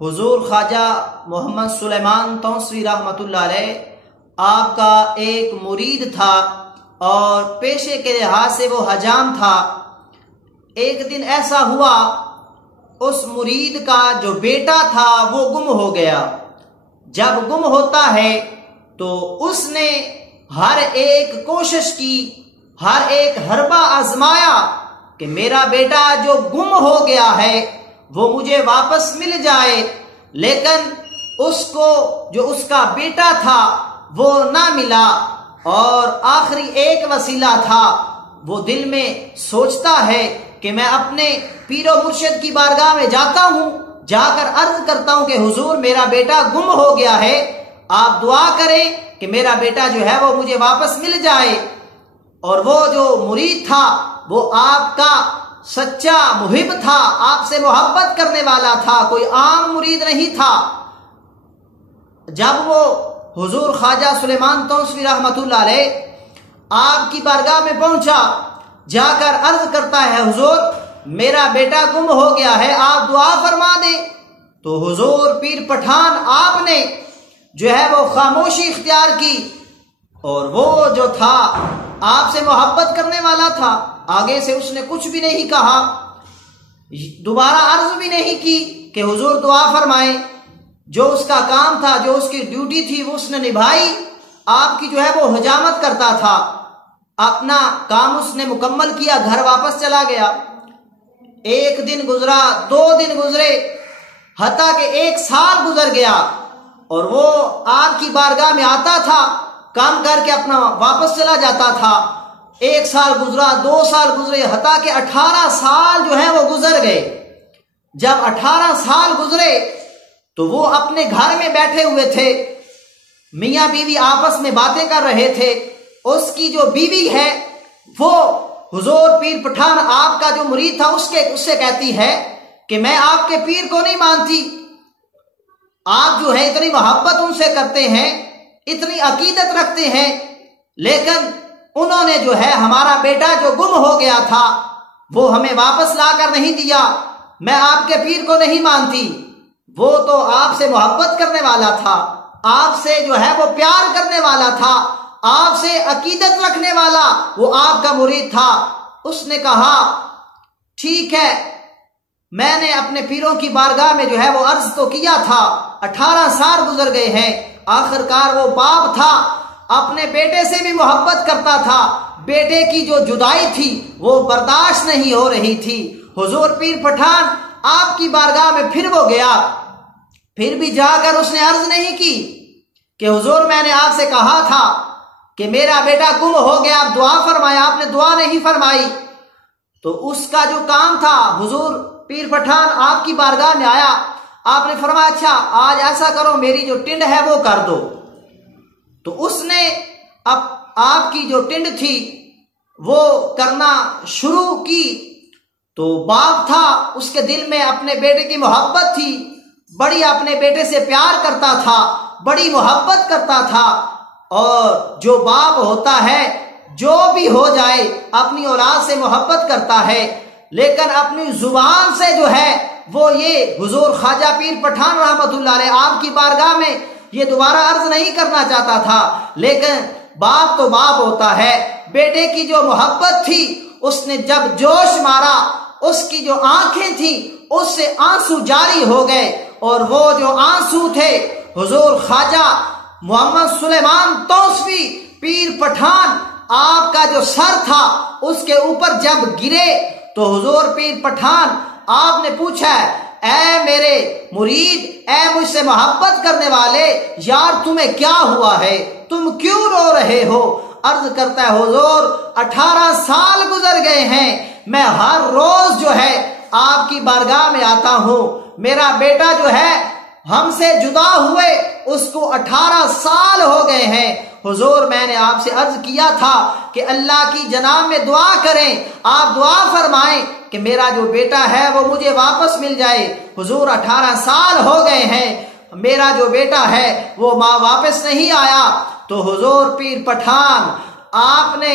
حضور خواجہ محمد سلیمان توسوی رحمۃ اللہ علیہ آپ کا ایک مرید تھا اور پیشے کے لحاظ سے وہ حجام تھا۔ ایک دن ایسا ہوا اس مرید کا جو بیٹا تھا وہ گم ہو گیا۔ جب گم ہوتا ہے تو اس نے ہر ایک کوشش کی، ہر ایک حربہ آزمایا کہ میرا بیٹا جو گم ہو گیا ہے وہ مجھے واپس مل جائے، لیکن اس کو جو اس کا بیٹا تھا وہ نہ ملا۔ اور آخری ایک وسیلہ تھا، وہ دل میں سوچتا ہے کہ میں اپنے پیر و مرشد کی بارگاہ میں جاتا ہوں، جا کر عرض کرتا ہوں کہ حضور میرا بیٹا گم ہو گیا ہے، آپ دعا کریں کہ میرا بیٹا جو ہے وہ مجھے واپس مل جائے۔ اور وہ جو مرید تھا وہ آپ کا سچا محب تھا، آپ سے محبت کرنے والا تھا، کوئی عام مرید نہیں تھا۔ جب وہ حضور خواجہ سلیمان توسوی رحمۃ اللہ علیہ آپ کی بارگاہ میں پہنچا، جا کر عرض کرتا ہے حضور میرا بیٹا گم ہو گیا ہے، آپ دعا فرما دیں۔ تو حضور پیر پٹھان آپ نے جو ہے وہ خاموشی اختیار کی، اور وہ جو تھا آپ سے محبت کرنے والا تھا، آگے سے اس نے کچھ بھی نہیں کہا، دوبارہ عرض بھی نہیں کی کہ حضور دعا فرمائیں۔ جو اس کا کام تھا، جو اس کی ڈیوٹی تھی وہ اس نے نبھائی۔ آپ کی جو ہے وہ حجامت کرتا تھا، اپنا کام اس نے مکمل کیا، گھر واپس چلا گیا۔ ایک دن گزرا، 2 دن گزرے، حتیٰ کہ 1 سال گزر گیا، اور وہ آپ کی بارگاہ میں آتا تھا، کام کر کے اپنا واپس چلا جاتا تھا۔ 1 سال گزرا، 2 سال گزرے، حتیٰ کہ 18 سال جو ہیں وہ گزر گئے۔ جب 18 سال گزرے تو وہ اپنے گھر میں بیٹھے ہوئے تھے، میاں بیوی آپس میں باتیں کر رہے تھے۔ اس کی جو بیوی ہے وہ حضور پیر پٹھان آپ کا جو مرید تھا اس سے کہتی ہے کہ میں آپ کے پیر کو نہیں مانتی، آپ جو ہے اتنی محبت ان سے کرتے ہیں، اتنی عقیدت رکھتے ہیں، لیکن انہوں نے جو ہے ہمارا بیٹا جو گم ہو گیا تھا وہ ہمیں واپس لا کر نہیں دیا، میں آپ کے پیر کو نہیں مانتی۔ وہ تو آپ سے محبت کرنے والا تھا، آپ سے جو ہے وہ پیار کرنے والا تھا، آپ سے عقیدت رکھنے والا وہ آپ کا مرید تھا۔ اس نے کہا ٹھیک ہے، میں نے اپنے پیروں کی بارگاہ میں جو ہے وہ عرض تو کیا تھا، 18 سال گزر گئے ہیں، آخر کار وہ باپ تھا، اپنے بیٹے سے بھی محبت کرتا تھا، بیٹے کی جو جدائی تھی وہ برداشت نہیں ہو رہی تھی۔ حضور پیر پٹھان آپ کی بارگاہ میں پھر وہ گیا، پھر بھی جا کر اس نے عرض نہیں کی کہ حضور میں نے آپ سے کہا تھا کہ میرا بیٹا گم ہو گیا، آپ دعا فرمائے، آپ نے دعا نہیں فرمائی۔ تو اس کا جو کام تھا، حضور پیر پٹھان آپ کی بارگاہ میں آیا، آپ نے فرمایا اچھا آج ایسا کرو میری جو ٹنڈ ہے وہ کر دو۔ تو اس نے اب آپ کی جو ٹنڈ تھی وہ کرنا شروع کی۔ تو باپ تھا، اس کے دل میں اپنے بیٹے کی محبت تھی، بڑی اپنے بیٹے سے پیار کرتا تھا، بڑی محبت کرتا تھا۔ اور جو باپ ہوتا ہے جو بھی ہو جائے اپنی اولاد سے محبت کرتا ہے، لیکن اپنی زبان سے جو ہے وہ یہ حضور خواجہ پیر پٹھان رحمۃ اللہ علیہ آپ کی بارگاہ میں یہ دوبارہ عرض نہیں کرنا چاہتا تھا، لیکن باپ تو باپ ہوتا ہے۔ بیٹے کی جو محبت تھی اس نے جب جوش مارا، اس کی جو آنکھیں تھیں اس سے آنسو جاری ہو گئے، اور وہ جو آنسو تھے حضور خواجہ محمد سلیمان توسوی پیر پٹھان آپ کا جو سر تھا اس کے اوپر جب گرے تو حضور پیر پٹھان آپ نے پوچھا اے میرے مرید، اے مجھ سے محبت کرنے والے، یار تمہیں کیا ہوا ہے، تم کیوں رو رہے ہو؟ عرض کرتا ہے حضور 18 سال گزر گئے ہیں، میں ہر روز جو ہے آپ کی بارگاہ میں آتا ہوں، میرا بیٹا جو ہے ہم سے جدا ہوئے اس کو 18 سال ہو گئے ہیں۔ حضور میں نے آپ سے عرض کیا تھا کہ اللہ کی جناب میں دعا کریں، آپ دعا فرمائیں کہ میرا جو بیٹا ہے وہ مجھے واپس مل جائے۔ حضور 18 سال ہو گئے ہیں، میرا جو بیٹا ہے وہ واپس نہیں آیا۔ تو حضور پیر پٹھان آپ نے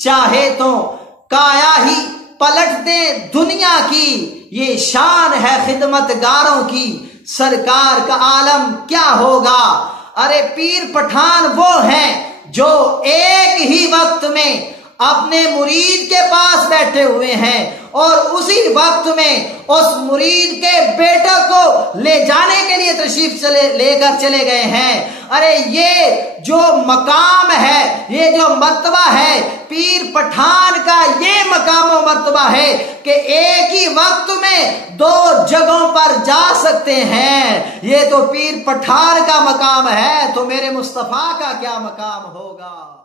چاہے تو کایا ہی پلٹ دے دنیا کی، یہ شان ہے خدمت گاروں کی، سرکار کا عالم کیا ہوگا۔ ارے پیر پٹھان وہ ہیں جو ایک ہی وقت میں اپنے مرید کے پاس بیٹھے ہوئے ہیں اور اسی وقت میں اس مرید کے بیٹا کو لے جانے کے لیے تشریف لے کر چلے گئے ہیں۔ ارے یہ جو مقام ہے، یہ جو مرتبہ ہے پیر پٹھان کا، یہ مقام و مرتبہ ہے کہ ایک ہی وقت میں دو جگہوں پر جا سکتے ہیں۔ یہ تو پیر پٹھان کا مقام ہے، تو میرے مصطفیٰ کا کیا مقام ہوگا۔